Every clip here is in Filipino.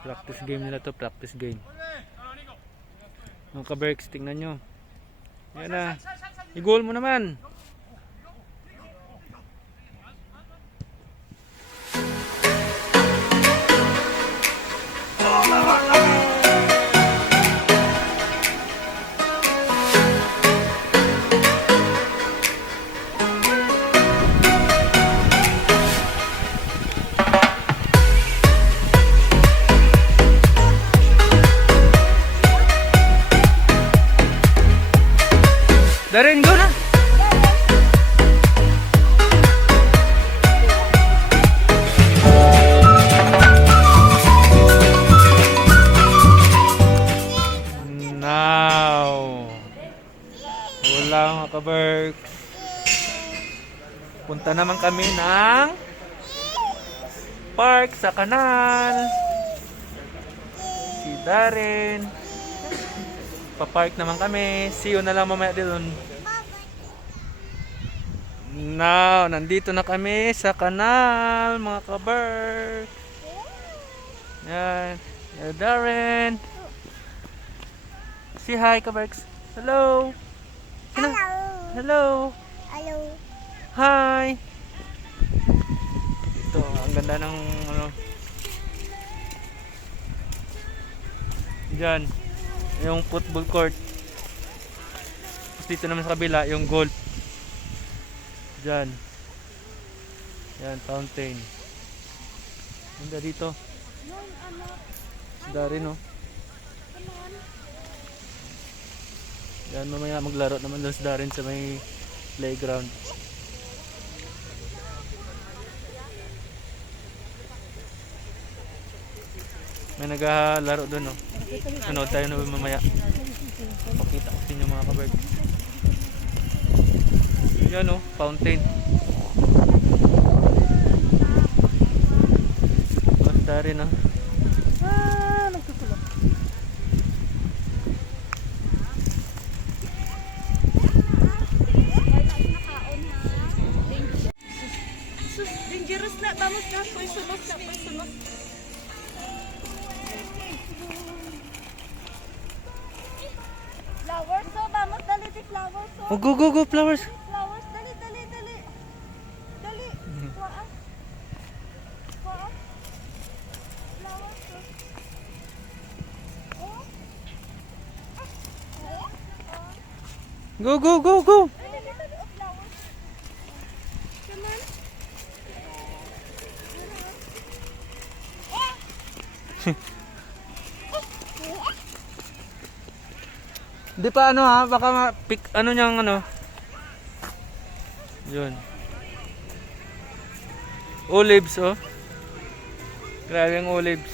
Practice game nila to, practice game. Mga ka-Berks, tingnan nyo. Yan na. I-goal mo naman. Darin, go na! Now! Wala mga ka-Berks. Punta naman kami ng park sa kanal. Si Darin. Pa-park naman kami. See you na lang mamaya doon. Now, nandito na kami sa kanal, mga ka-Berks. Yan. Yan, Darren. Say hi, ka-Berks. Hello. Hello. Hello. Hello. Hi. Ito, ang ganda ng ano. Diyan. Yung football court. Tapos dito naman sa kabila yung golf. Diyan. Yan, fountain. Ganda dito. Ganda rin, no? Yan, mamaya maglaro naman doon sa Darin sa may playground. May naglalaro doon, no? Sunod tayo na mamaya. Pakita ko sa inyo mga ka-Berks. Yan, no? Fountain. Basta rin, no? Nagtutulog. Dangerous na. Vamos na. Poisonous na. Poisonous. Flowers, so vamos, dali di flowers, so. Oh, go, go, go, flowers. Flowers, dali, dali, dali. Dali. Kuhaan. Kuhaan. Flowers, so. Oh. Go, go, go, go. Dali, dali, oh, flowers. Come on. Di pa ano ha, baka ma-pick ano niyang ano. Yun. Olives, oh. Grabe ang olives.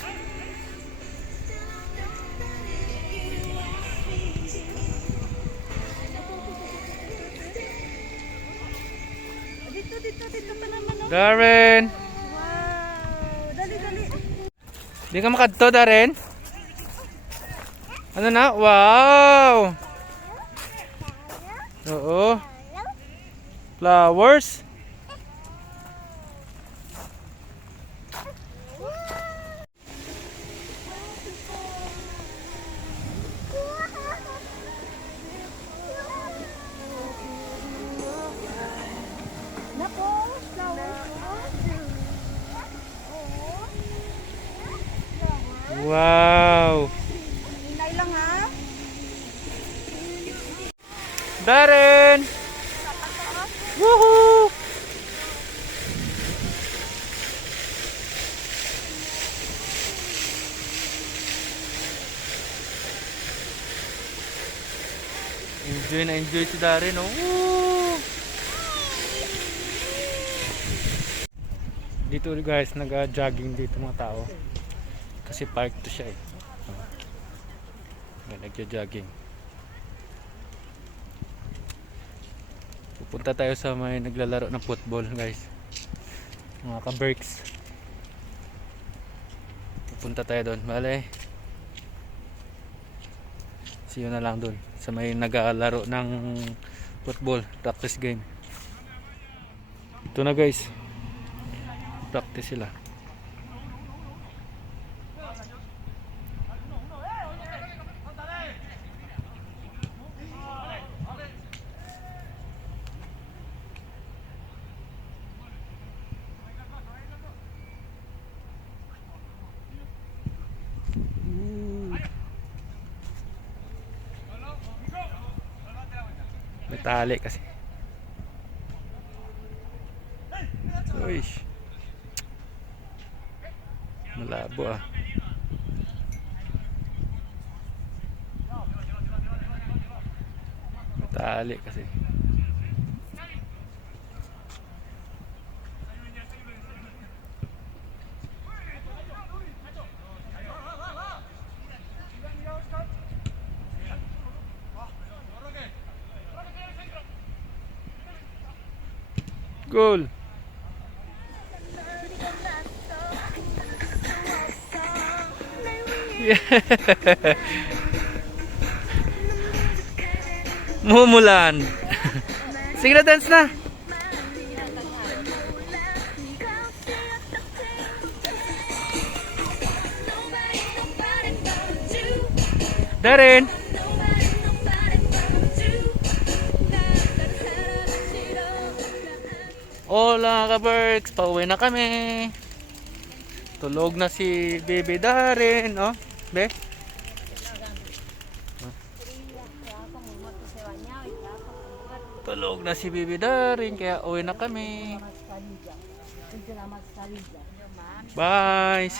Dito pa naman, oh. Darren! Wow. Dali, dali. Di ka makadto, Darren? Ano na? Wow! Oo. Flowers. Nako, flowers. Wow! Hinay lang ha. Darren! Woohoo! Enjoy na enjoy si Darren, oh. Woo! Dito guys, nag-jogging dito mga tao. Kasi park to siya eh. Nagja-jogging. Pupunta tayo sa may naglalaro ng football guys. Mga ka-Berks. Pupunta tayo doon. Bale. See you na lang doon. Sa may naglalaro ng football. Practice game. Ito na guys. Practice sila. Tali kasi. Uy. Malabo ah. Tali kasi. Goal. Mumulan. Sige na, dance na. Darren. Hola ka-Berks, pauwi na kami. Tulog na si Baby Darren, oh. Be? Tulog na si Baby Darren, kaya uwi na kami. Bye.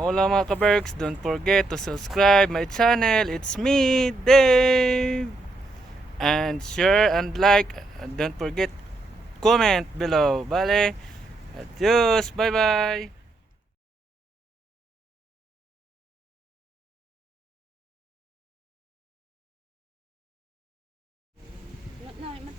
Hola mga ka-Berks, don't forget to subscribe my channel. It's me, Dave. And share and like. And don't forget comment below. Bye. Adios. Bye-bye. Na,